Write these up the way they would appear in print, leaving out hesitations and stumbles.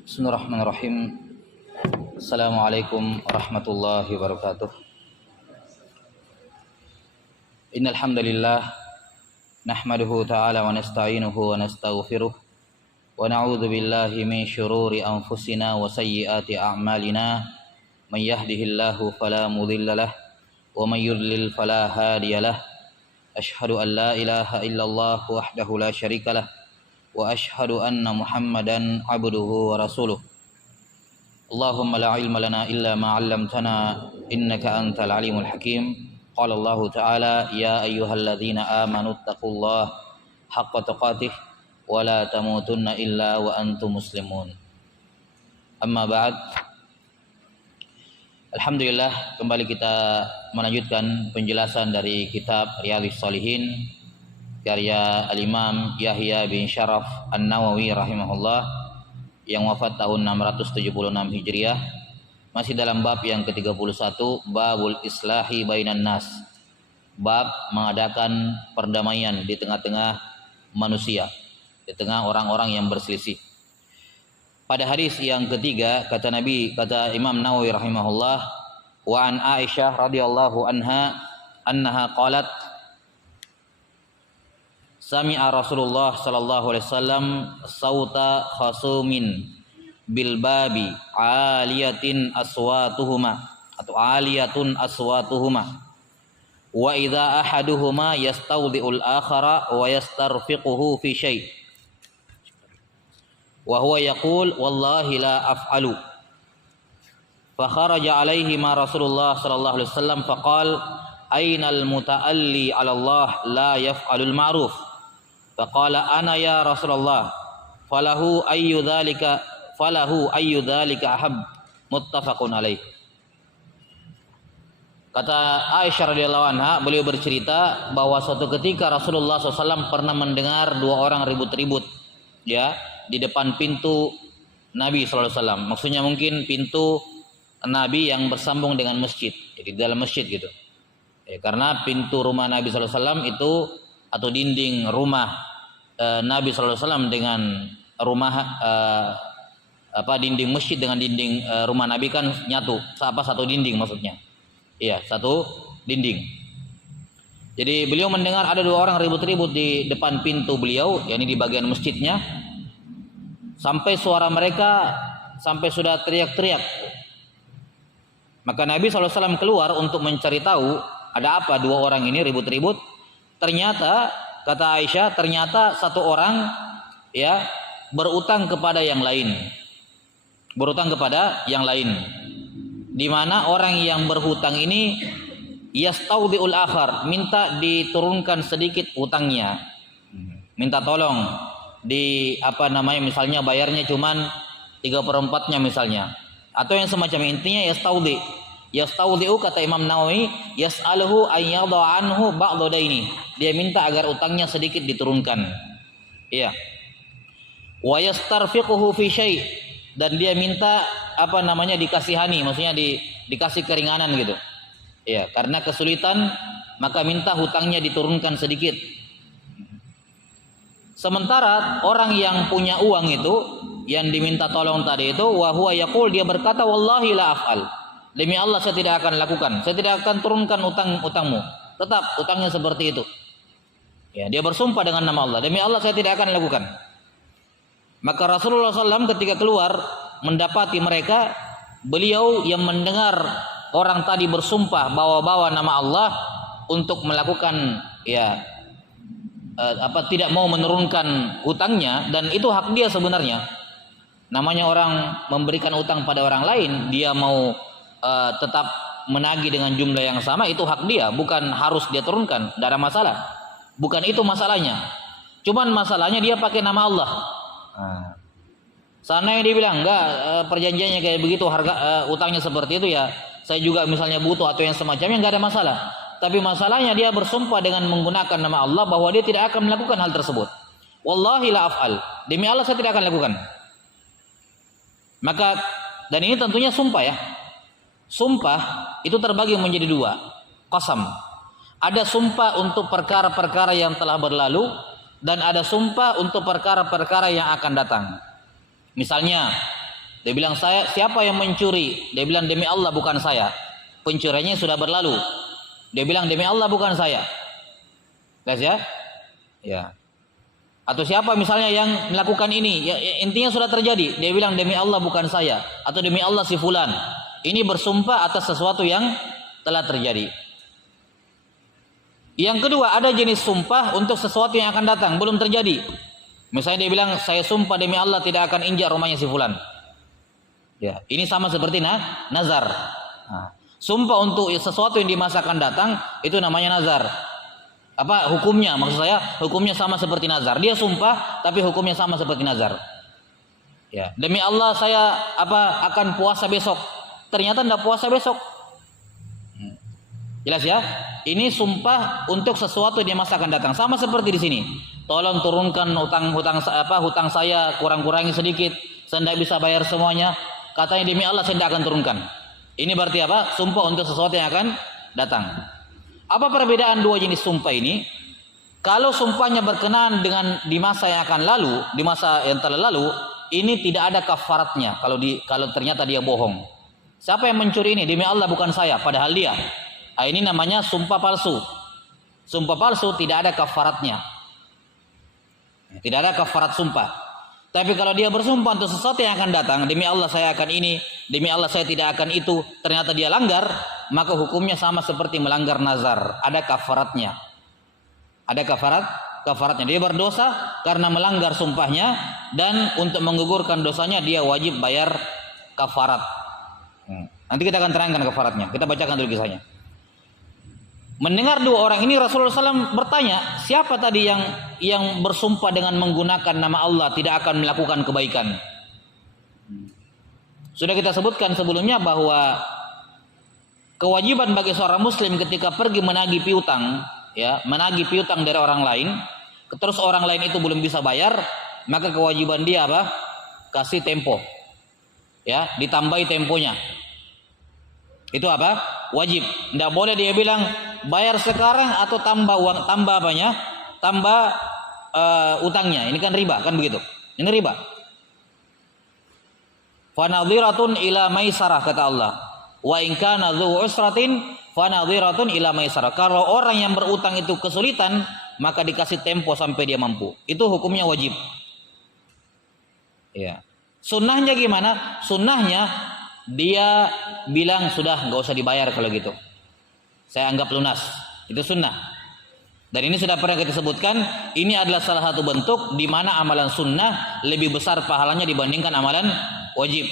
Bismillahirrahmanirrahim. Assalamualaikum warahmatullahi wabarakatuh. Innal hamdalillah nahmaduhu ta'ala wa nasta'inuhu wa nastaghfiruh wa na'udzu billahi min shururi anfusina wa sayyiati a'malina. Man yahdihillahu fala mudilla lahu wa man yudlil fala hadiyalah. Asyhadu an la ilaha illallah wahdahu la syarika lah wa asyhadu anna Muhammadan abduhu wa rasuluh. Allahumma la ilma lana illa ma 'allamtana innaka antal alimul hakim. Qala Allah ta'ala ya ayyuhalladzina amanu taqullaha haqqa tuqatih wa la tamutunna illa wa antum muslimun. Amma ba'd. Alhamdulillah, kembali kita melanjutkan penjelasan dari kitab Riyadhus Shalihin karya Al-Imam Yahya bin Syaraf An-Nawawi rahimahullah yang wafat tahun 676 Hijriah. Masih dalam bab yang ke-31, babul islahi bainan nas, bab mengadakan perdamaian di tengah-tengah manusia, di tengah orang-orang yang berselisih. Pada hadis yang ketiga kata Imam Nawawi rahimahullah, wa an Aisyah radhiyallahu anha annaha qalat sami'a Rasulullah sallallahu alaihi wasallam sauta khasumin bil babi aliyatin aswatuhuma atau aliyatun aswatuhuma wa idza ahaduhuma yastawdi'ul akhara wa yastarfiquhu fi syai' wa huwa yaqul wallahi la af'alu fa kharaja alaihi ma Rasulullah sallallahu alaihi wasallam faqala ainal muta'alli 'ala Allah la yaf'alul ma'ruf. Faqala ana ya Rasulullah falahu ayyu dzalika ahab, muttafaqun alaih. Kata Aisyah radhiyallahu anha, beliau bercerita bahwa suatu ketika Rasulullah SAW pernah mendengar dua orang ribut-ribut ya di depan pintu Nabi SAW. Maksudnya mungkin pintu Nabi yang bersambung dengan masjid, jadi dalam masjid gitu ya, karena pintu rumah Nabi SAW itu atau dinding rumah Nabi SAW dengan rumah dinding masjid dengan dinding rumah Nabi kan nyatu, satu dinding maksudnya. Iya, satu dinding. Jadi beliau mendengar ada dua orang ribut-ribut di depan pintu beliau, yakni di bagian masjidnya, sampai suara mereka sampai sudah teriak-teriak. Maka Nabi SAW keluar untuk mencari tahu ada apa dua orang ini ribut-ribut. Ternyata kata Aisyah, ternyata satu orang ya berutang kepada yang lain. Di mana orang yang berhutang ini yastaudiul akhar, minta diturunkan sedikit utangnya. Minta tolong misalnya bayarnya cuman 3/4-nya misalnya. Atau yang semacam, intinya Yastaudi'u kata Imam Nawawi, yas'aluhu ayyadha anhu ba'dha daini. Dia minta agar utangnya sedikit diturunkan. Iya. Wa yastarfiquhu fi syai', dan dia minta dikasihani, maksudnya dikasih keringanan gitu. Iya, karena kesulitan maka minta hutangnya diturunkan sedikit. Sementara orang yang punya uang itu, yang diminta tolong tadi itu, wa huwa yaqul, dia berkata wallahi la af'al. Demi Allah saya tidak akan lakukan, saya tidak akan turunkan utangmu, tetap utangnya seperti itu. Ya, dia bersumpah dengan nama Allah, demi Allah saya tidak akan lakukan. Maka Rasulullah SAW ketika keluar mendapati mereka, beliau yang mendengar orang tadi bersumpah bawa-bawa nama Allah untuk melakukan tidak mau menurunkan hutangnya, dan itu hak dia sebenarnya. Namanya orang memberikan utang pada orang lain, dia mau tetap menagih dengan jumlah yang sama, itu hak dia, bukan harus dia turunkan, tidak ada masalah. Bukan itu masalahnya. Cuman masalahnya dia pakai nama Allah. Sana yang dia bilang enggak, perjanjiannya kayak begitu, harga utangnya seperti itu ya, saya juga misalnya butuh atau yang semacamnya, enggak ada masalah. Tapi masalahnya dia bersumpah dengan menggunakan nama Allah bahwa dia tidak akan melakukan hal tersebut. Wallahi la af'al, demi Allah saya tidak akan lakukan. Maka, dan ini tentunya sumpah ya. Sumpah itu terbagi menjadi dua, qasam. Ada sumpah untuk perkara-perkara yang telah berlalu, dan ada sumpah untuk perkara-perkara yang akan datang. Misalnya Dia bilang, saya siapa yang mencuri? Dia bilang, demi Allah bukan saya. Pencuriannya sudah berlalu. Dia bilang, demi Allah bukan saya. Guys ya? Ya. Atau siapa misalnya yang melakukan ini? Ya, intinya sudah terjadi. Dia bilang, demi Allah bukan saya. Atau demi Allah si fulan. Ini bersumpah atas sesuatu yang telah terjadi. Yang kedua, ada jenis sumpah untuk sesuatu yang akan datang, belum terjadi. Misalnya dia bilang, saya sumpah demi Allah tidak akan injak rumahnya si fulan. Ya, ini sama seperti nazar. Nah, sumpah untuk sesuatu yang di masa akan datang itu namanya nazar. Apa hukumnya? Maksud saya, hukumnya sama seperti nazar. Dia sumpah, tapi hukumnya sama seperti nazar. Ya, demi Allah saya akan puasa besok. Ternyata tidak puasa besok. Jelas ya? Ini sumpah untuk sesuatu di masa akan datang. Sama seperti di sini. Tolong turunkan hutang saya, kurang-kurangi sedikit. Saya tidak bisa bayar semuanya. Katanya demi Allah saya tidak akan turunkan. Ini berarti apa? Sumpah untuk sesuatu yang akan datang. Apa perbedaan dua jenis sumpah ini? Kalau sumpahnya berkenaan dengan di masa yang akan lalu, di masa yang telah lalu, ini tidak ada kafaratnya kalau ternyata dia bohong. Siapa yang mencuri ini? Demi Allah bukan saya, padahal dia. Nah, ini namanya sumpah palsu. Sumpah palsu tidak ada kafaratnya. Tidak ada kafarat sumpah. Tapi kalau dia bersumpah untuk sesuatu yang akan datang, demi Allah saya akan ini, demi Allah saya tidak akan itu, ternyata dia langgar, maka hukumnya sama seperti melanggar nazar. Ada kafaratnya. Ada kafaratnya. Dia berdosa karena melanggar sumpahnya, dan untuk menggugurkan dosanya dia wajib bayar kafarat. Nanti kita akan terangkan kafaratnya. Kita bacakan dulu kisahnya. Mendengar dua orang ini, Rasulullah SAW bertanya, siapa tadi yang bersumpah dengan menggunakan nama Allah tidak akan melakukan kebaikan? Sudah kita sebutkan sebelumnya bahwa kewajiban bagi seorang muslim ketika pergi menagih piutang, ya, menagih piutang dari orang lain, terus orang lain itu belum bisa bayar, maka kewajiban dia apa? Kasih tempo. Ya, ditambahi temponya. Itu apa? Wajib. Tidak boleh dia bilang bayar sekarang atau tambah uang, tambah apanya? Tambah utangnya. Ini kan riba, kan begitu? Ini riba. Fanadhiratun ila maisarah kata Allah. Wa in kana dzu usratin fanadhiratun ila maisarah. Kalau orang yang berutang itu kesulitan, maka dikasih tempo sampai dia mampu. Itu hukumnya wajib. Ya. Sunnahnya gimana? Sunnahnya dia bilang sudah nggak usah dibayar kalau gitu. Saya anggap lunas. Itu sunnah. Dan ini sudah pernah kita sebutkan. Ini adalah salah satu bentuk di mana amalan sunnah lebih besar pahalanya dibandingkan amalan wajib.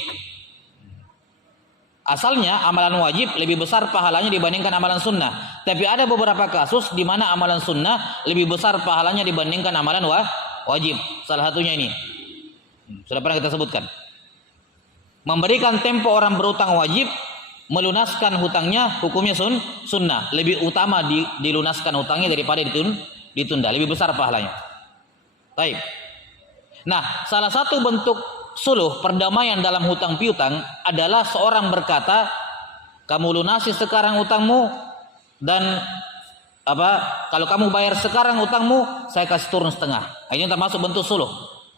Asalnya amalan wajib lebih besar pahalanya dibandingkan amalan sunnah. Tapi ada beberapa kasus di mana amalan sunnah lebih besar pahalanya dibandingkan amalan wajib. Salah satunya ini. Sudah pernah kita sebutkan. Memberikan tempo orang berutang wajib, melunaskan hutangnya hukumnya sunnah. Lebih utama dilunaskan hutangnya daripada ditunda. Lebih besar pahalanya. Baik. Nah, salah satu bentuk suluh perdamaian dalam hutang piutang adalah seorang berkata, kamu lunasi sekarang utangmu, dan kalau kamu bayar sekarang utangmu, saya kasih turun setengah. Ini termasuk bentuk suluh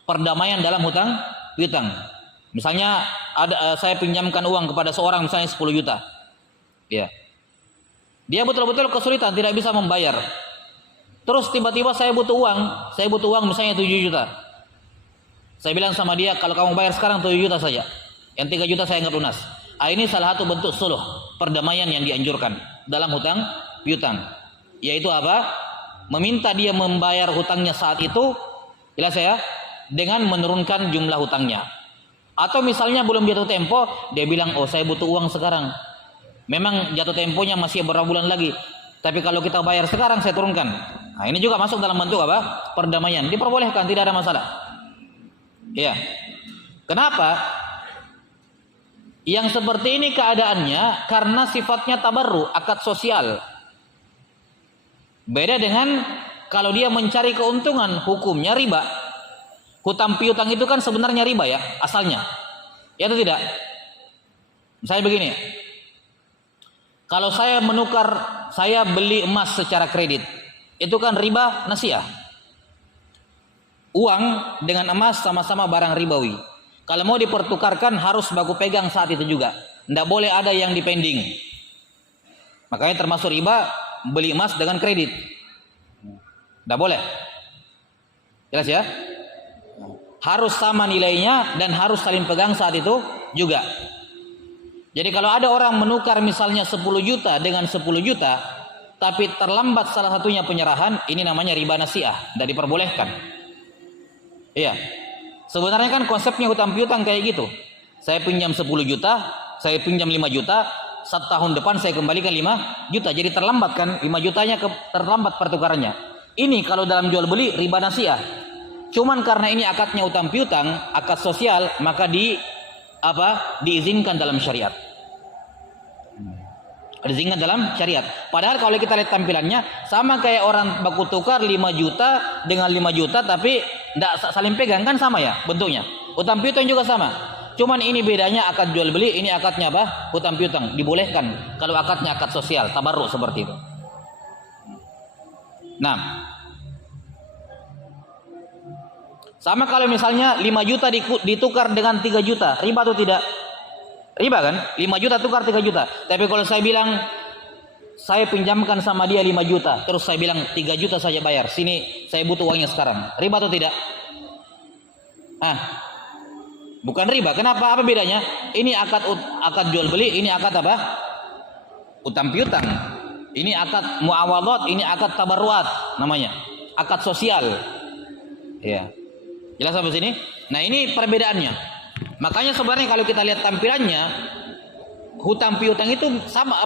perdamaian dalam hutang piutang. Misalnya saya pinjamkan uang kepada seorang misalnya 10 juta. Ya. Dia betul-betul kesulitan, tidak bisa membayar. Terus tiba-tiba saya butuh uang misalnya 7 juta. Saya bilang sama dia, kalau kamu bayar sekarang 7 juta saja. Yang 3 juta saya anggap lunas. Ini salah satu bentuk suluh perdamaian yang dianjurkan dalam hutang piutang. Yaitu apa? Meminta dia membayar hutangnya saat itu, jelas ya, dengan menurunkan jumlah hutangnya. Atau misalnya belum jatuh tempo, dia bilang, oh saya butuh uang sekarang. Memang jatuh temponya masih beberapa bulan lagi. Tapi kalau kita bayar sekarang, saya turunkan. Nah, ini juga masuk dalam bentuk apa? Perdamaian. Diperbolehkan, tidak ada masalah. Ya. Kenapa? Yang seperti ini keadaannya karena sifatnya tabarru, akad sosial. Beda dengan kalau dia mencari keuntungan, hukumnya riba. Hutang piutang itu kan sebenarnya riba ya, asalnya. Ya atau tidak? Misalnya begini. Kalau saya beli emas secara kredit, itu kan riba nasiah. Uang dengan emas sama-sama barang ribawi. Kalau mau dipertukarkan harus baku pegang saat itu juga. Tidak boleh ada yang dipending. Makanya termasuk riba beli emas dengan kredit. Tidak boleh. Jelas ya? Harus sama nilainya dan harus saling pegang saat itu juga. Jadi kalau ada orang menukar misalnya 10 juta dengan 10 juta, tapi terlambat salah satunya penyerahan, ini namanya riba nasiah, tidak diperbolehkan. Iya. Sebenarnya kan konsepnya hutang piutang kayak gitu. Saya pinjam 10 juta, saya pinjam 5 juta, 1 tahun depan saya kembalikan 5 juta. Jadi terlambat kan, 5 jutanya terlambat pertukarannya. Ini kalau dalam jual beli riba nasiah. Cuman karena ini akadnya hutang piutang, akad sosial, maka diizinkan dalam syariat. Diizinkan dalam syariat. Padahal kalau kita lihat tampilannya sama kayak orang baku tukar 5 juta dengan 5 juta tapi tidak saling pegang, kan sama ya bentuknya. Hutang piutang juga sama. Cuman ini bedanya akad jual beli, ini akadnya apa? Hutang piutang. Dibolehkan kalau akadnya akad sosial, tabarruk seperti itu. Nah, sama kalau misalnya 5 juta ditukar dengan 3 juta, riba atau tidak? Riba kan? 5 juta tukar 3 juta. Tapi kalau saya bilang, saya pinjamkan sama dia 5 juta, terus saya bilang 3 juta saja bayar, sini saya butuh uangnya sekarang. Riba atau tidak? Bukan riba. Kenapa? Apa bedanya? Ini akad jual beli, ini akad apa? Utang piutang. Ini akad muawadhat, ini akad tabarruat namanya. Akad sosial. Ya. Jelas sampai sini? Nah, ini perbedaannya. Makanya sebenarnya kalau kita lihat tampilannya, hutang piutang itu sama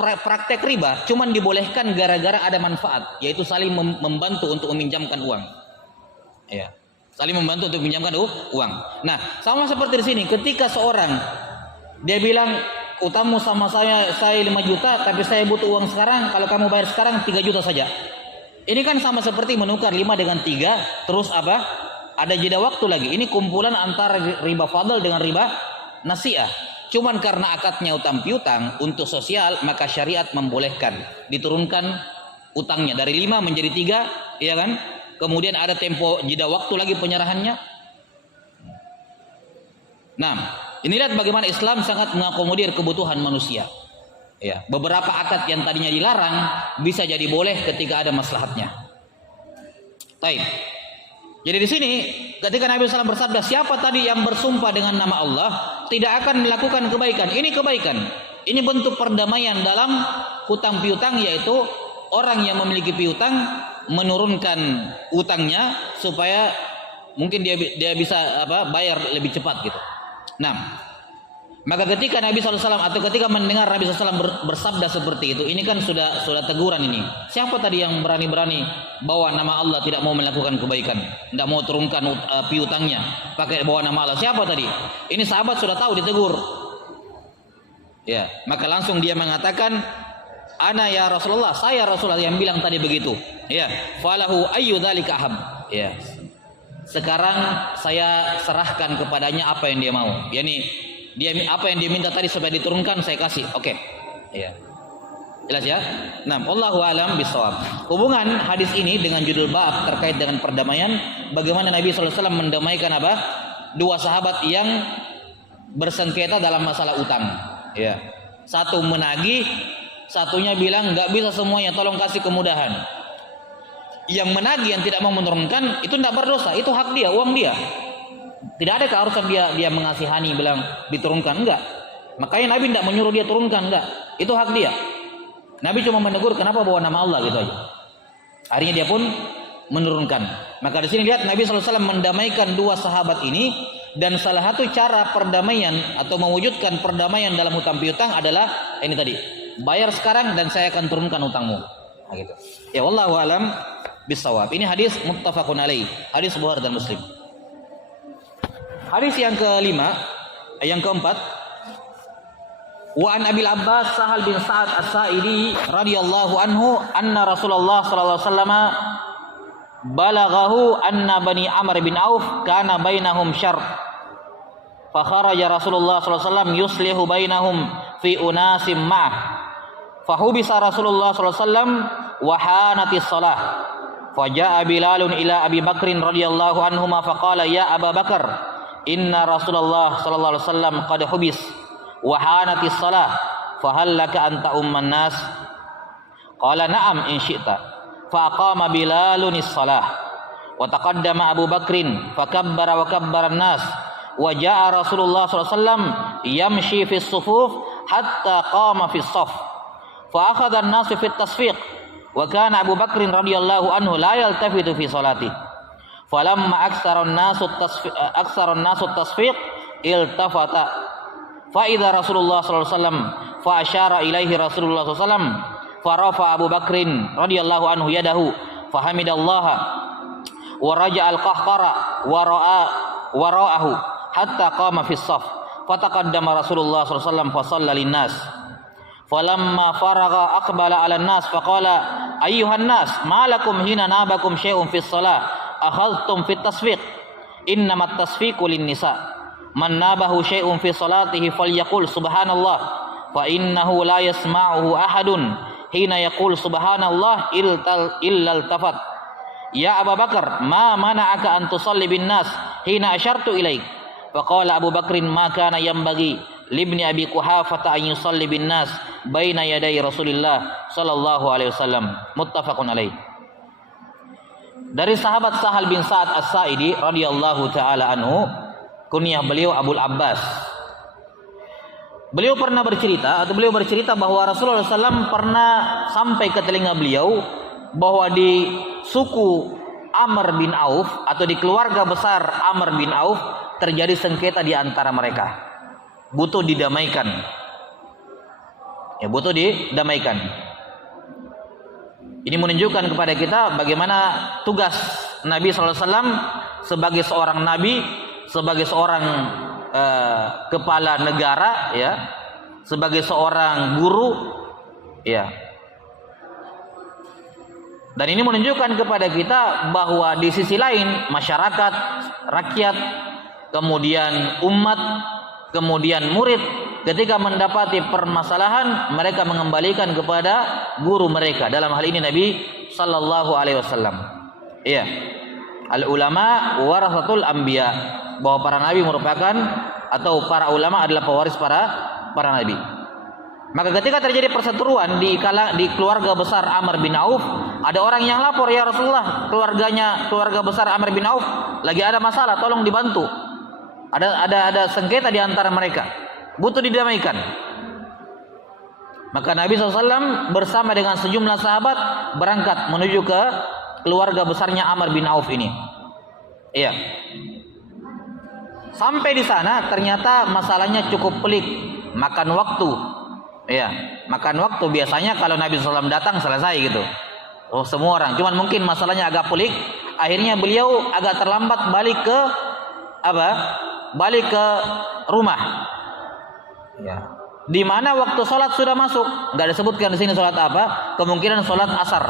praktek riba, cuman dibolehkan gara-gara ada manfaat, yaitu saling membantu untuk meminjamkan uang. Ya. Saling membantu untuk meminjamkan uang. Nah, sama seperti di sini, ketika seorang dia bilang, "Utangmu sama saya 5 juta, tapi saya butuh uang sekarang, kalau kamu bayar sekarang 3 juta saja." Ini kan sama seperti menukar 5 dengan 3, terus apa? Ada jeda waktu lagi. Ini kumpulan antara riba fadl dengan riba nasiah. Cuman karena akadnya utang piutang untuk sosial, maka syariat membolehkan diturunkan utangnya dari 5 menjadi 3, ya kan? Kemudian ada tempo jeda waktu lagi penyerahannya. Nah, ini lihat bagaimana Islam sangat mengakomodir kebutuhan manusia. Ya, beberapa akad yang tadinya dilarang bisa jadi boleh ketika ada maslahatnya. Baik. Jadi di sini ketika Nabi SAW bersabda, siapa tadi yang bersumpah dengan nama Allah tidak akan melakukan kebaikan. Ini kebaikan. Ini bentuk perdamaian dalam hutang piutang, yaitu orang yang memiliki piutang menurunkan utangnya supaya mungkin dia bisa bayar lebih cepat gitu. Nah, maka ketika Nabi SAW atau ketika mendengar Nabi SAW bersabda seperti itu, ini kan sudah teguran ini. Siapa tadi yang berani-berani bawa nama Allah tidak mau melakukan kebaikan, tidak mau turunkan piutangnya, pakai bawa nama Allah? Siapa tadi? Ini sahabat sudah tahu, ditegur. Ya, maka langsung dia mengatakan, "Ana ya Rasulullah, saya Rasulullah yang bilang tadi begitu." Ya, falahu ayyu dzalika ahab. Ya. Sekarang saya serahkan kepadanya apa yang dia mau. Yani dia apa yang dia minta tadi supaya diturunkan saya kasih. Oke. Ya. Jelas ya? Nah, wallahu alam bisawab. Hubungan hadis ini dengan judul bab terkait dengan perdamaian, bagaimana Nabi SAW mendamaikan apa? 2 sahabat yang bersengketa dalam masalah utang. Ya. Satu menagih, satunya bilang nggak bisa semuanya, tolong kasih kemudahan. Yang menagih yang tidak mau menurunkan itu tidak berdosa, itu hak dia, uang dia. Tidak ada keharusan dia mengasihani bilang diturunkan, enggak. Makanya Nabi tidak menyuruh dia turunkan, enggak. Itu hak dia. Nabi cuma menegur kenapa bawa nama Allah gitu aja. Akhirnya dia pun menurunkan. Maka di sini lihat Nabi SAW mendamaikan 2 sahabat ini, dan salah satu cara perdamaian atau mewujudkan perdamaian dalam hutang piutang adalah ini tadi, bayar sekarang dan saya akan turunkan utangmu. Nah, gitu. Ya wallahu alam bisawab. Ini hadis muttafaqun alaih, hadis Bukhari dan Muslim. Hadis yang keempat, wa an Abil Abbas Sahal bin Sa'ad As-Sa'idi radhiyallahu anhu anna Rasulullah sallallahu alaihi wasallam balaghahu anna Bani Amr bin Auf kana bainahum syarr fa kharaja Rasulullah sallallahu alaihi wasallam yuslihu bainahum fi unasim ma'ah fa hubisa Rasulullah sallallahu alaihi wasallam wa hanatis shalah fa jaa Bilalun ila Abi Bakrin radhiyallahu anhuma fa qala ya Aba Bakar inna Rasulullah sallallahu alaihi wasallam qad hubis wa hanatis shalah fa hal laka anta umman nas qala na'am in syi'ta fa aqama Bilalun as-salah wa taqaddama Abu Bakrin fa kabbara wa kabbara an-nas wa jaa Rasulullah sallallahu alaihi wasallam yamshi fi as-sufuf hatta qama fi as-saff fa akhadha an-nas fi at-tasfiq wa kana Abu Bakrin radhiyallahu anhu la yaltafitu fi salatihi falamma aktsaran nasu tasfiq iltafata fa idza Rasulullah sallallahu alaihi wasallam fa asyara ilaihi Rasulullah sallallahu alaihi wasallam fa rafa Abu Bakrin radhiyallahu anhu yadahu fa hamidallaha wa raja'a al-qahqara wa ra'ahu hatta qama fi as-saff fa taqaddama Rasulullah sallallahu alaihi wasallam fa shalla lin-nas falamma faragha aqbala 'ala an-nas fa qala ayyuhan nas ma lakum hina nabakum syai'un fi as-salah akhadhtum fit tasfiq innamat tasfiqu lin nisa man nabahu syai'un fi salatihi falyaqul subhanallah fa innahu la yasma'uhu ahadun hina yaqul subhanallah illa altafat ya Abu Bakar ma mana'aka an tusalli bin nas hina asyartu ilaik fa qala Abu Bakrin ma kana yanbaghi libni Abi Quhafah an yusalli bin nas baina yaday Rasulillah sallallahu alaihi wasallam muttafaqun alaih. Dari sahabat Sahal bin Sa'ad As-Sa'idi radhiyallahu taala anhu, kunyah beliau Abul Abbas. Beliau bercerita bahwa Rasulullah SAW pernah sampai ke telinga beliau bahwa di suku Amr bin Auf atau di keluarga besar Amr bin Auf terjadi sengketa di antara mereka. Butuh didamaikan. Butuh didamaikan. Ini menunjukkan kepada kita bagaimana tugas Nabi SAW sebagai seorang Nabi, sebagai seorang kepala negara, ya, sebagai seorang guru, ya. Dan ini menunjukkan kepada kita bahwa di sisi lain masyarakat, rakyat, kemudian umat, kemudian murid, ketika mendapati permasalahan mereka mengembalikan kepada guru mereka. Dalam hal ini Nabi sallallahu alaihi wasallam. Iya. Al ulama warasatul anbiya, bahwa para nabi merupakan atau para ulama adalah pewaris para nabi. Maka ketika terjadi perseteruan di keluarga besar Amr bin Auf, ada orang yang lapor, ya Rasulullah, keluarga besar Amr bin Auf lagi ada masalah, tolong dibantu. Ada sengketa di antara mereka, butuh didamaikan. Maka Nabi SAW bersama dengan sejumlah sahabat berangkat menuju ke keluarga besarnya Amr bin Auf ini. Iya. Sampai di sana ternyata masalahnya cukup pelik, makan waktu. Iya, makan waktu. Biasanya kalau Nabi SAW datang selesai gitu. Oh, semua orang. Cuman mungkin masalahnya agak pelik. Akhirnya beliau agak terlambat balik ke rumah. Ya. Di mana waktu sholat sudah masuk. Nggak disebutkan di sini sholat apa. Kemungkinan sholat asar.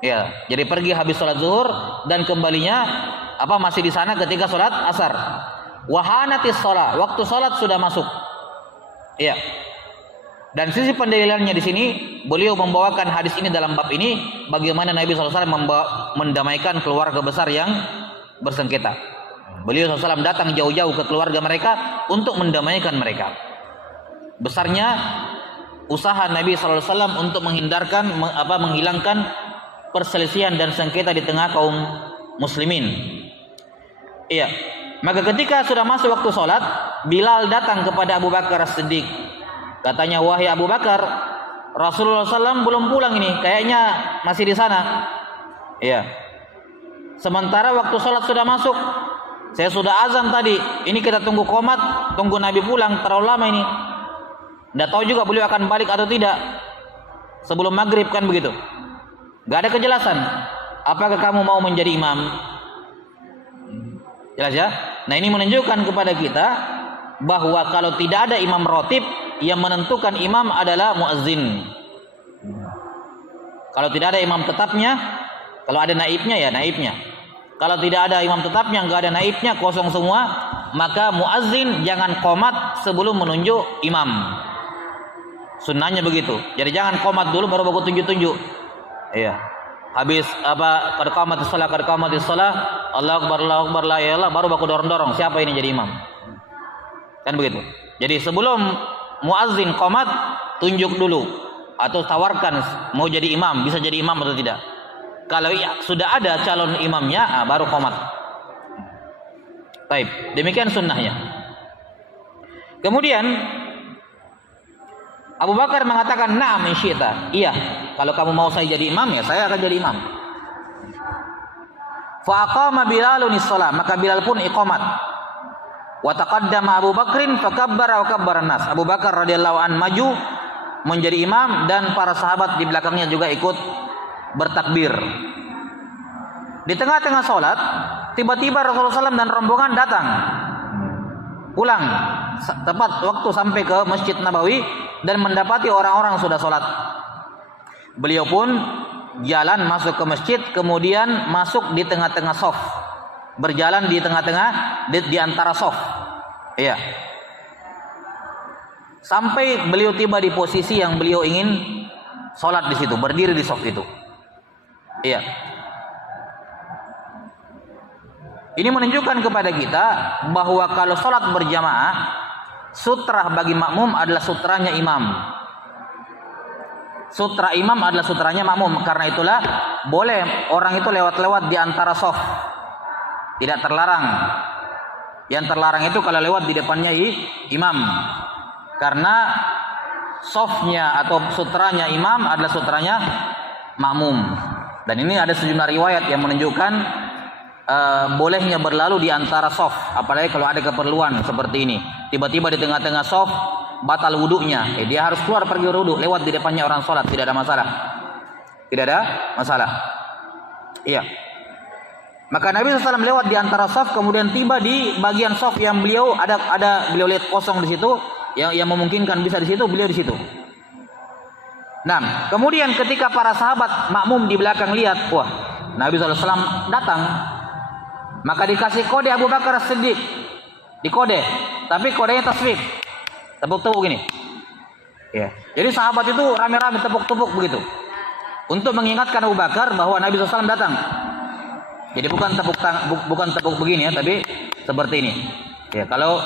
Ya. Jadi pergi habis sholat zuhur dan kembalinya masih di sana ketika sholat asar. Wahanatis sholat. Waktu sholat sudah masuk. Ya. Dan sisi pendalilannya di sini, beliau membawakan hadis ini dalam bab ini, bagaimana Nabi SAW mendamaikan keluarga besar yang bersengketa. Beliau SAW datang jauh-jauh ke keluarga mereka untuk mendamaikan mereka. Besarnya usaha Nabi SAW untuk menghilangkan perselisihan dan sengketa di tengah kaum muslimin. Iya. Maka ketika sudah masuk waktu sholat, Bilal datang kepada Abu Bakar As-Siddiq. Katanya, wahai Abu Bakar, Rasulullah SAW belum pulang ini, kayaknya masih di sana. Iya. Sementara waktu sholat sudah masuk, saya sudah azan tadi. Ini kita tunggu qomat, tunggu Nabi pulang, terlalu lama ini. Tidak tahu juga beliau akan balik atau tidak sebelum maghrib, kan begitu. Gak ada kejelasan. Apakah kamu mau menjadi imam? Jelas ya. Nah, ini menunjukkan kepada kita bahwa kalau tidak ada imam rotib, yang menentukan imam adalah muazzin. Kalau tidak ada imam tetapnya, kalau ada naibnya ya naibnya. Kalau tidak ada imam tetapnya, enggak ada naibnya, kosong semua, maka muazzin jangan qomat sebelum menunjuk imam. Sunnahnya begitu. Jadi jangan qomat dulu baru baku tunjuk-tunjuk. Iya. Habis apa qad qamatis shalah, Allahu akbar la ilaha illallah, baru baku dorong-dorong siapa ini jadi imam. Kan begitu. Jadi sebelum muazzin qomat, tunjuk dulu atau tawarkan mau jadi imam, bisa jadi imam atau tidak. Kalau sudah ada calon imamnya, baru qomat. Baik, demikian sunnahnya. Kemudian Abu Bakar mengatakan, "Na'am in syi'ta." Iya, kalau kamu mau saya jadi imam, ya saya akan jadi imam. Fa aqama Bilalun as-shalah, maka Bilal pun iqamat. Wa taqaddama Abu Bakrin fa kabbara wa kabbara an-nas. Abu Bakar radhiyallahu an maju menjadi imam dan para sahabat di belakangnya juga ikut bertakbir. Di tengah-tengah salat, tiba-tiba Rasulullah SAW dan rombongan datang. Pulang tepat waktu sampai ke Masjid Nabawi dan mendapati orang-orang sudah sholat. Beliau pun jalan masuk ke masjid, kemudian masuk di tengah-tengah shaf, berjalan di tengah-tengah di antara shaf. Iya. Sampai beliau tiba di posisi yang beliau ingin sholat di situ, berdiri di shaf itu. Iya. Ini menunjukkan kepada kita bahwa kalau sholat berjamaah, sutrah bagi makmum adalah sutranya imam. Sutra imam adalah sutranya makmum. Karena itulah boleh orang itu lewat-lewat di antara shaf. Tidak terlarang. Yang terlarang itu kalau lewat di depannya imam. Karena shafnya atau sutranya imam adalah sutranya makmum. Dan ini ada sejumlah riwayat yang menunjukkan bolehnya berlalu di antara shaf, apalagi kalau ada keperluan seperti ini. Tiba-tiba di tengah-tengah shaf batal wudunya, dia harus keluar pergi wudu, lewat di depannya orang sholat, tidak ada masalah. Tidak ada masalah. Iya. Maka Nabi SAW lewat di antara shaf, kemudian tiba di bagian shaf yang beliau ada beliau lihat kosong di situ, yang memungkinkan bisa di situ, beliau di situ. Nah, kemudian ketika para sahabat makmum di belakang lihat, wah, Nabi SAW datang. Maka dikasih kode Abu Bakar As-Siddiq. Dikode. Tapi kodenya tasbih. Tepuk-tepuk gini. Ya. Jadi sahabat itu rame-rame tepuk-tepuk begitu. Untuk mengingatkan Abu Bakar bahwa Nabi SAW datang. Jadi bukan tepuk begini ya, tapi seperti ini. Ya, kalau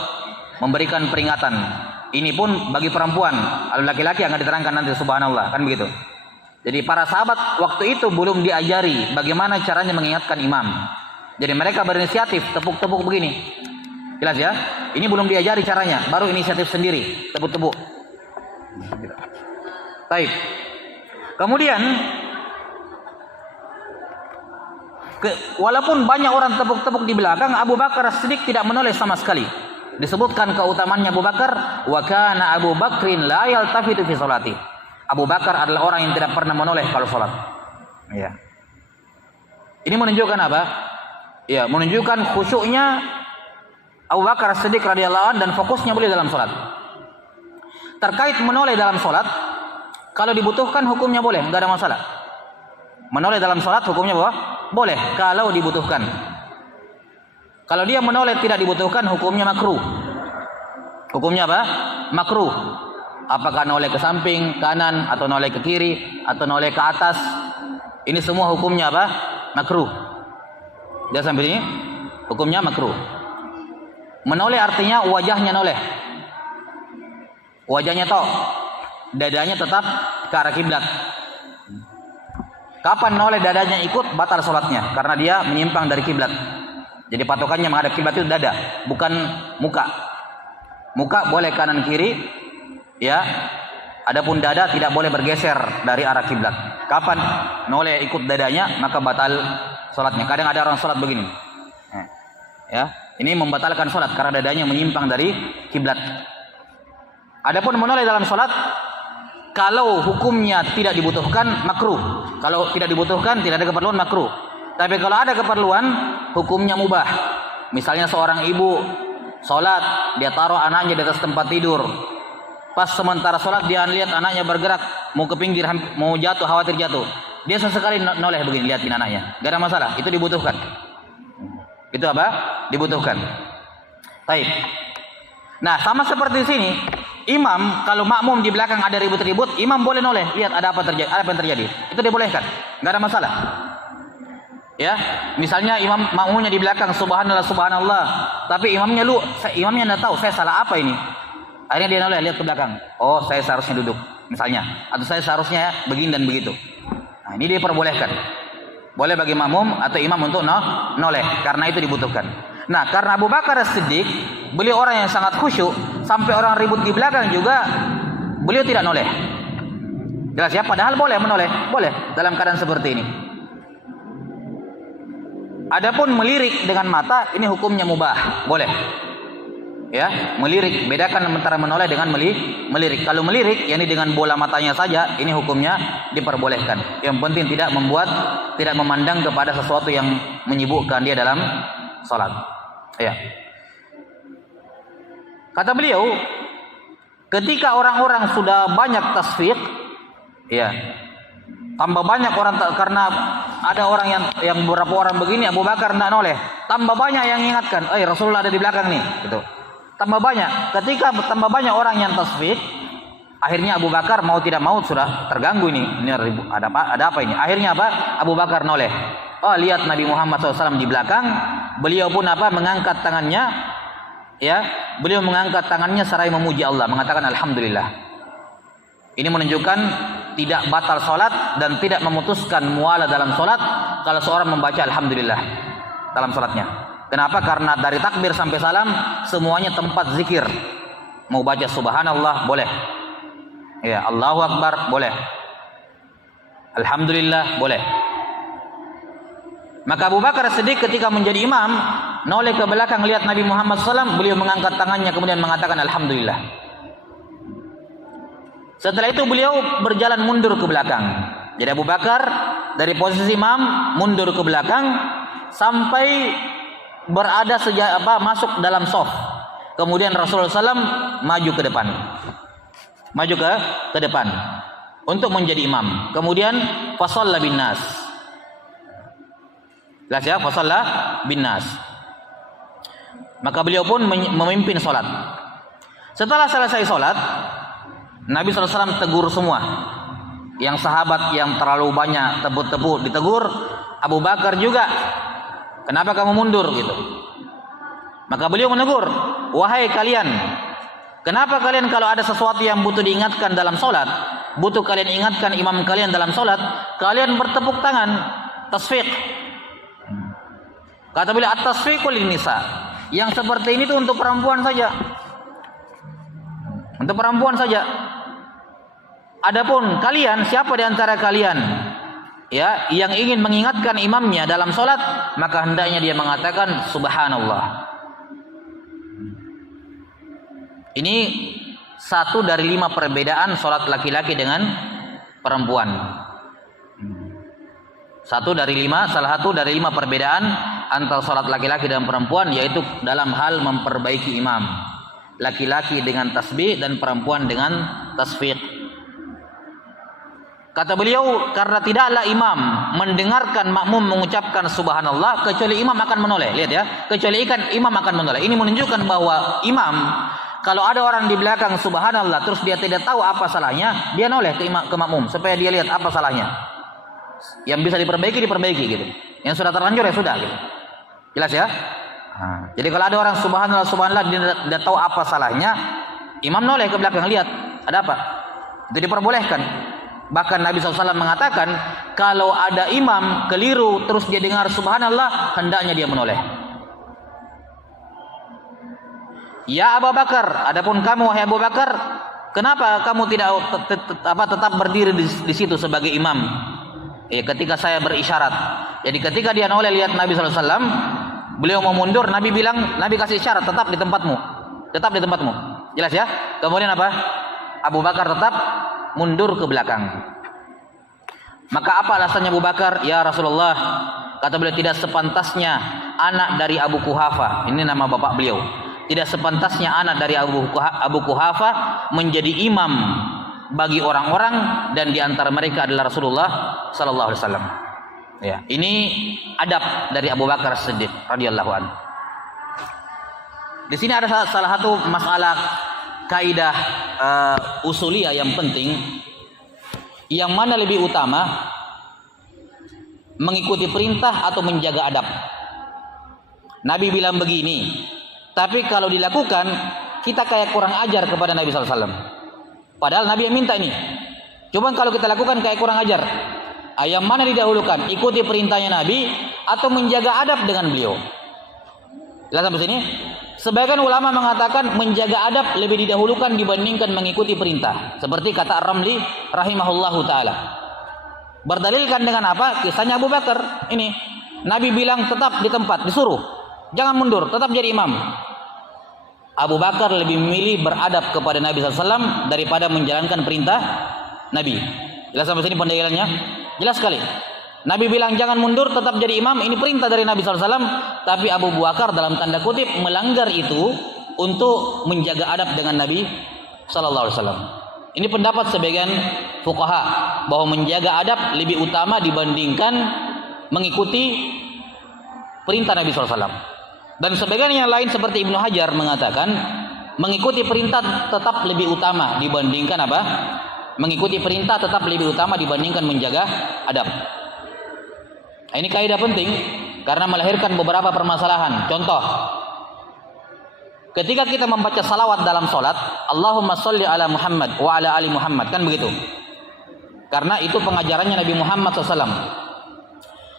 memberikan peringatan. Ini pun bagi perempuan. Kalau laki-laki akan diterangkan nanti, subhanallah. Kan begitu. Jadi para sahabat waktu itu belum diajari bagaimana caranya mengingatkan imam. Jadi mereka berinisiatif tepuk-tepuk begini. Jelas ya? Ini belum diajari caranya, baru inisiatif sendiri, tepuk-tepuk. Baik. Kemudian walaupun banyak orang tepuk-tepuk di belakang, Abu Bakar As-Siddiq tidak menoleh sama sekali. Disebutkan keutamaannya Abu Bakar, wa kana Abu Bakrin la yaltafitu fi sholati. Abu Bakar adalah orang yang tidak pernah menoleh kalau sholat. Ya. Ini menunjukkan apa? Ya, menunjukkan khusyuknya Abu Bakar As-Siddiq radhiyallahu anhu dan fokusnya beliau dalam sholat. Terkait menoleh dalam sholat, kalau dibutuhkan hukumnya boleh, enggak ada masalah. Menoleh dalam sholat hukumnya boleh kalau dibutuhkan. Kalau dia menoleh tidak dibutuhkan, hukumnya makruh. Hukumnya apa? Makruh. Apakah noleh ke samping, kanan, atau noleh ke kiri, atau noleh ke atas. Ini semua hukumnya apa? Makruh. Jangan sampai ini, hukumnya makruh. Menoleh artinya wajahnya noleh. Wajahnya tok. Dadanya tetap ke arah kiblat. Kapan noleh dadanya ikut, batal sholatnya. Karena dia menyimpang dari kiblat. Jadi patokannya menghadap kiblat itu dada, bukan muka. Muka boleh kanan kiri, ya. Adapun dada tidak boleh bergeser dari arah kiblat. Kapan noleh ikut dadanya, maka batal sholatnya. Kadang ada orang sholat begini, ya. Ini membatalkan sholat karena dadanya menyimpang dari kiblat. Adapun menoleh dalam sholat, kalau hukumnya tidak dibutuhkan, makruh. Kalau tidak dibutuhkan, tidak ada keperluan, makruh. Tapi kalau ada keperluan, hukumnya mubah. Misalnya seorang ibu sholat, dia taruh anaknya di atas tempat tidur. Pas sementara sholat dia lihat anaknya bergerak, mau ke pinggir, mau jatuh, khawatir jatuh. Dia sesekali noleh begini, lihatin anaknya. Gak ada masalah, itu dibutuhkan. Itu apa? Dibutuhkan. Baik. Nah, sama seperti di sini, imam kalau makmum di belakang ada ribut-ribut, imam boleh noleh, lihat ada apa yang terjadi. Itu dibolehkan. nggak ada masalah. Ya, misalnya imam makmumnya di belakang subhanallah subhanallah, tapi imamnya nggak tahu saya salah apa ini. Akhirnya dia noleh lihat ke belakang. Oh, saya seharusnya duduk misalnya, atau saya seharusnya begini dan begitu. Nah, ini diperbolehkan. Boleh bagi makmum atau imam untuk noleh karena itu dibutuhkan. Nah, karena Abu Bakar As-Siddiq, beliau orang yang sangat khusyuk, sampai orang ribut di belakang juga beliau tidak noleh. Jelas ya, padahal boleh menoleh, boleh dalam keadaan seperti ini. Adapun melirik dengan mata, ini hukumnya mubah, boleh. Ya, melirik, bedakan antara menoleh dengan melirik. Kalau melirik, yakni dengan bola matanya saja, ini hukumnya diperbolehkan. Yang penting tidak memandang kepada sesuatu yang menyibukkan dia dalam salat. Ya. Kata beliau, ketika orang-orang sudah banyak tasfiq, ya, tambah banyak orang, karena ada orang yang beberapa orang begini, Abu Bakar tidak noleh, tambah banyak yang ingatkan, Rasulullah ada di belakang nih, gitu. Tambah banyak, ketika tambah banyak orang yang tasfiq, akhirnya Abu Bakar mau tidak mau sudah terganggu ini ada apa ini? Akhirnya apa? Abu Bakar noleh. Oh, lihat Nabi Muhammad SAW di belakang, beliau pun apa? Mengangkat tangannya, ya, beliau mengangkat tangannya seraya memuji Allah, mengatakan alhamdulillah. Ini menunjukkan tidak batal solat dan tidak memutuskan mualah dalam solat kalau seorang membaca alhamdulillah dalam solatnya. Kenapa? Karena dari takbir sampai salam semuanya tempat zikir. Mau baca subhanallah boleh, ya, Allahu Akbar boleh, alhamdulillah boleh. Maka Abu Bakar Siddiq ketika menjadi imam, noleh ke belakang lihat Nabi Muhammad SAW, beliau mengangkat tangannya kemudian mengatakan alhamdulillah. Setelah itu beliau berjalan mundur ke belakang. Jadi Abu Bakar dari posisi imam mundur ke belakang sampai berada masuk dalam shaf. Kemudian Rasulullah SAW maju ke depan. Maju ke depan untuk menjadi imam. Kemudian fasalla bin nas. Jelas ya, fasalla bin nas. Maka beliau pun memimpin salat. Setelah selesai salat, Nabi SAW tegur semua. Yang sahabat yang terlalu banyak tebut-tebut ditegur, Abu Bakar juga. Kenapa kamu mundur gitu? Maka beliau menegur, wahai kalian, kenapa kalian kalau ada sesuatu yang butuh diingatkan dalam solat, butuh kalian ingatkan imam kalian dalam solat, kalian bertepuk tangan, tasfiq. Kata beliau, at-tasfiqu lin-nisa. Yang seperti ini tuh untuk perempuan saja. Untuk perempuan saja. Adapun kalian, siapa di antara kalian ya yang ingin mengingatkan imamnya dalam solat, maka hendaknya dia mengatakan subhanallah. Ini 1 dari 5 perbedaan solat laki-laki dengan perempuan. 1 dari 5, salah satu dari 5 perbedaan antara solat laki-laki dan perempuan, yaitu dalam hal memperbaiki imam. Laki-laki dengan tasbih dan perempuan dengan tasfiq. Kata beliau, karena tidaklah imam mendengarkan makmum mengucapkan subhanallah kecuali imam akan menoleh. Lihat ya, kecuali imam akan menoleh. Ini menunjukkan bahwa imam, kalau ada orang di belakang subhanallah terus dia tidak tahu apa salahnya, dia noleh ke makmum supaya dia lihat apa salahnya. Yang bisa diperbaiki gitu. Yang sudah terlanjur ya sudah gitu. Jelas ya? Nah, jadi kalau ada orang subhanallah dia tidak tahu apa salahnya, imam noleh ke belakang lihat ada apa. Itu diperbolehkan. Bahkan Nabi SAW mengatakan, kalau ada imam keliru terus dia dengar subhanallah, hendaknya dia menoleh. Ya Abu Bakar, adapun kamu wahai Abu Bakar, kenapa kamu tidak tetap berdiri di situ sebagai imam? Ketika saya berisyarat. Jadi ketika dia noleh lihat Nabi SAW, beliau mau mundur, Nabi bilang, Nabi kasih isyarat, tetap di tempatmu. Tetap di tempatmu. Jelas ya? Kemudian apa? Abu Bakar tetap mundur ke belakang. Maka apa alasannya Abu Bakar? Ya Rasulullah, kata beliau, tidak sepantasnya anak dari Abu Quhafa, ini nama bapak beliau, tidak sepantasnya anak dari Abu Quhafa menjadi imam bagi orang-orang dan di antara mereka adalah Rasulullah sallallahu alaihi wasallam. Ya, ini adab dari Abu Bakar Siddiq radhiyallahu anhu. Di sini ada salah satu masalah kaidah usuliyah yang penting, yang mana lebih utama mengikuti perintah atau menjaga adab. Nabi bilang begini, tapi kalau dilakukan kita kayak kurang ajar kepada Nabi SAW. Padahal Nabi yang minta ini. Cuma kalau kita lakukan kayak kurang ajar. Yang mana didahulukan? Ikuti perintahnya Nabi atau menjaga adab dengan beliau? Jelas sampai sini? Sebagian ulama mengatakan menjaga adab lebih didahulukan dibandingkan mengikuti perintah. Seperti kata Ar-Ramli rahimahullahu ta'ala. Berdalilkan dengan apa? Kisahnya Abu Bakar. Ini. Nabi bilang tetap di tempat, disuruh. Jangan mundur, tetap jadi imam. Abu Bakar lebih memilih beradab kepada Nabi SAW daripada menjalankan perintah Nabi. Jelas sampai sini pendalilannya? Jelas sekali. Nabi bilang jangan mundur, tetap jadi imam. Ini perintah dari Nabi SAW. Tapi Abu Bakar dalam tanda kutip melanggar itu untuk menjaga adab dengan Nabi SAW. Ini pendapat sebagian fuqaha bahwa menjaga adab lebih utama dibandingkan mengikuti perintah Nabi SAW. Dan sebagian yang lain seperti Ibnu Hajar mengatakan mengikuti perintah tetap lebih utama dibandingkan apa? Mengikuti perintah tetap lebih utama dibandingkan menjaga adab. Ini kaidah penting karena melahirkan beberapa permasalahan. Contoh, ketika kita membaca salawat dalam sholat, Allahumma sholli ala Muhammad wa ala ali Muhammad, kan begitu? Karena itu pengajarannya Nabi Muhammad SAW.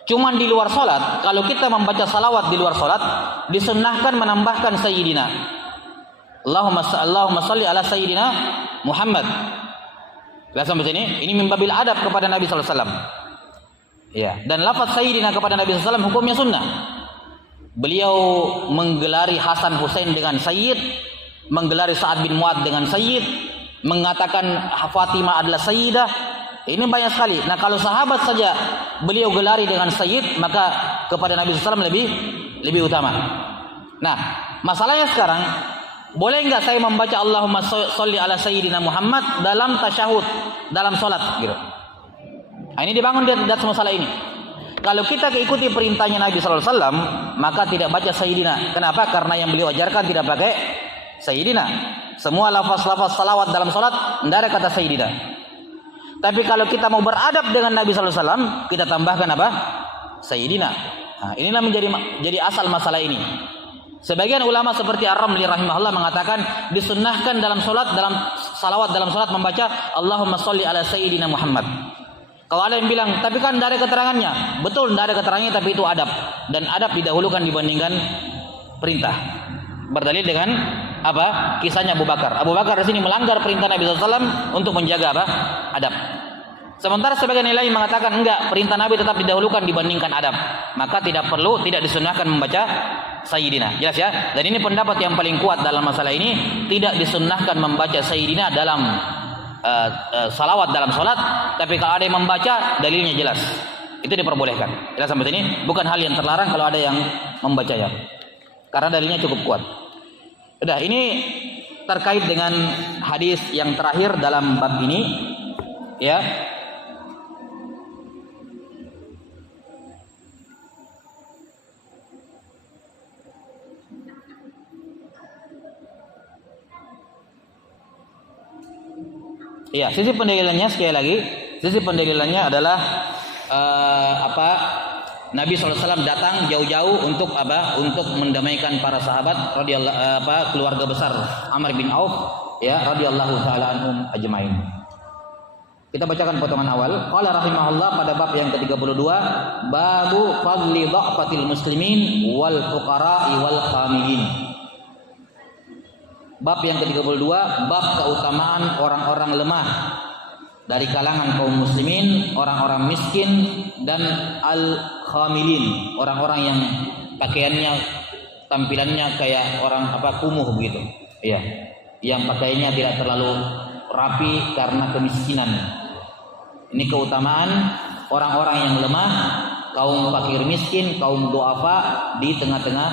Cuman di luar sholat, kalau kita membaca salawat di luar sholat, disunnahkan menambahkan Sayyidina. Allahumma sholli ala Sayyidina Muhammad. Lihat sampai sini, ini mimbabil adab kepada Nabi SAW. Ya, dan lafaz Sayyidina kepada Nabi SAW hukumnya sunnah. Beliau menggelari Hasan Husain dengan Sayyid, menggelari Sa'ad bin Mu'ad dengan Sayyid, mengatakan Fatimah adalah Sayyidah. Ini banyak sekali. Nah, kalau sahabat saja beliau gelari dengan Sayyid, maka kepada Nabi SAW lebih utama. Nah, masalahnya sekarang, boleh enggak saya membaca Allahumma sholli ala Sayyidina Muhammad dalam tasyahud, dalam sholat gitu. Nah, ini dibangun di atas masalah ini. Kalau kita ikuti perintahnya Nabi SAW, maka tidak baca Sayyidina. Kenapa? Karena yang beliau ajarkan tidak pakai Sayyidina. Semua lafaz-lafaz salawat dalam sholat tidak ada kata Sayyidina. Tapi kalau kita mau beradab dengan Nabi SAW, kita tambahkan apa? Sayyidina. Nah, inilah menjadi asal masalah ini. Sebagian ulama seperti Ar-Ramli rahimahullah mengatakan disunnahkan dalam sholat, dalam salawat dalam sholat membaca Allahumma sholli ala Sayyidina Muhammad. Kalau ada yang bilang, tapi kan tidak ada keterangannya. Betul, tidak ada keterangannya, tapi itu adab. Dan adab didahulukan dibandingkan perintah. Berdalil dengan apa? Kisahnya Abu Bakar. Abu Bakar di sini melanggar perintah Nabi SAW untuk menjaga apa? Adab. Sementara sebagian yang lain mengatakan enggak, perintah Nabi tetap didahulukan dibandingkan adab. Maka tidak disunnahkan membaca Sayyidina. Jelas ya? Dan ini pendapat yang paling kuat dalam masalah ini, tidak disunnahkan membaca Sayyidina dalam salawat dalam sholat. Tapi kalau ada yang membaca, dalilnya jelas. Itu diperbolehkan. Jelas sampai sini? Bukan hal yang terlarang kalau ada yang membacanya. Karena dalilnya cukup kuat. Udah, ini terkait dengan hadis yang terakhir dalam bab ini, ya. Iya, sisi pendalilannya sekali lagi, sisi pendalilannya adalah Nabi SAW datang jauh-jauh untuk apa? Untuk mendamaikan para sahabat radhiyallahu keluarga besar Amr bin Auf, ya, radhiyallahu taala anhum ajmain. Kita bacakan potongan awal. Qala rahimahullah pada bab yang ke-32, babu fadli dha'fatil muslimin wal fuqara'i wal khamilin. Bab yang ke-32, bab keutamaan orang-orang lemah dari kalangan kaum muslimin, orang-orang miskin, dan al-khamilin, orang-orang yang pakaiannya, tampilannya kayak orang kumuh begitu. Iya. Yang pakaiannya tidak terlalu rapi karena kemiskinan. Ini keutamaan orang-orang yang lemah, kaum fakir miskin, kaum duafa di tengah-tengah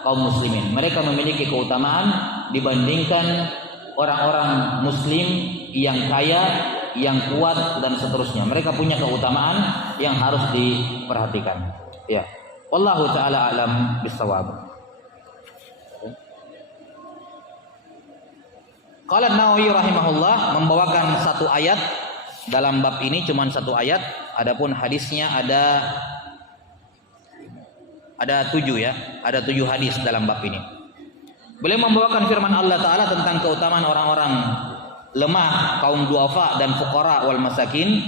kaum muslimin. Mereka memiliki keutamaan dibandingkan orang-orang muslim yang kaya, yang kuat, dan seterusnya. Mereka punya keutamaan yang harus diperhatikan. Ya. Wallahu taala alam bisawab. Qala An-Nawawi rahimahullah membawakan satu ayat dalam bab ini, cuma satu ayat. Adapun hadisnya ada Ada 7 ya, ada 7 hadis dalam bab ini. Beliau membawakan firman Allah Ta'ala tentang keutamaan orang-orang lemah, kaum duafa dan fuqara wal masakin.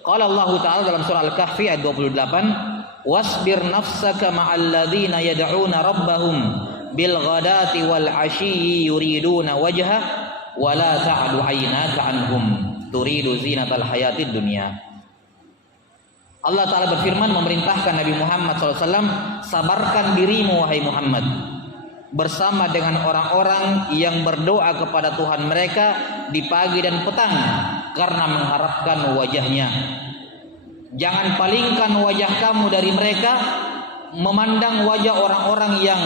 Qala Allah Ta'ala dalam surah Al-Kahfi ayat 28, wasbir nafsaka ma'al ladzina yad'una rabbahum bil ghadati wal 'ashyi yuriduna wajha wa la ta'du 'aynaka 'anhum turidu zinatal hayatid dunya. Allah Ta'ala berfirman memerintahkan Nabi Muhammad SAW, sabarkan dirimu wahai Muhammad bersama dengan orang-orang yang berdoa kepada Tuhan mereka di pagi dan petang karena mengharapkan wajahnya. Jangan palingkan wajah kamu dari mereka memandang wajah orang-orang yang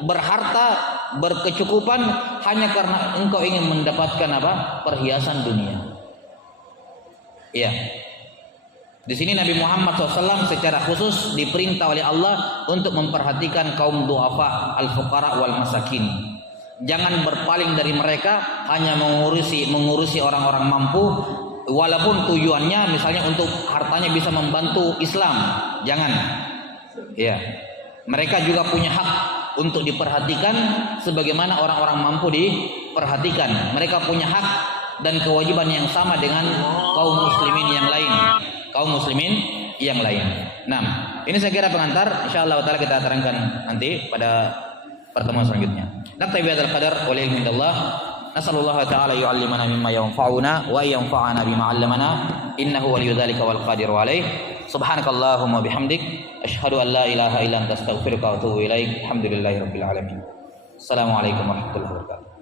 berharta, berkecukupan hanya karena engkau ingin mendapatkan apa? Perhiasan dunia. Iya. Di sini Nabi Muhammad SAW secara khusus diperintah oleh Allah untuk memperhatikan kaum duafa, al-fuqara wal masakin. Jangan berpaling dari mereka hanya mengurusi orang-orang mampu, walaupun tujuannya misalnya untuk hartanya bisa membantu Islam. Jangan. Ya. Mereka juga punya hak untuk diperhatikan sebagaimana orang-orang mampu diperhatikan. Mereka punya hak dan kewajiban yang sama dengan kaum muslimin yang lain. Nah, ini saya kira pengantar. Insyaallah taala kita terangkan nanti pada pertemuan selanjutnya. Naktabi bihadzal qadar wa ilmi indallah. Nasallallahu ta'ala yu'allimana mimma yanfa'una wa yanfa'ana bima 'allamana innahu waliyyu dzalika wal qadiru 'alaih. Subhanakallahumma bihamdik asyhadu an la ilaha illa anta astaghfiruka wa atubu ilaik. Alhamdulillahirabbil alamin. Assalamualaikum warahmatullahi wabarakatuh.